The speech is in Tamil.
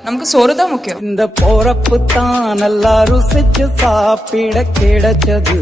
நமக்கு சோறு தான் முக்கியம். இந்த போறப்பு தான் நல்லா ருசிச்சு சாப்பிட கிடைச்சது.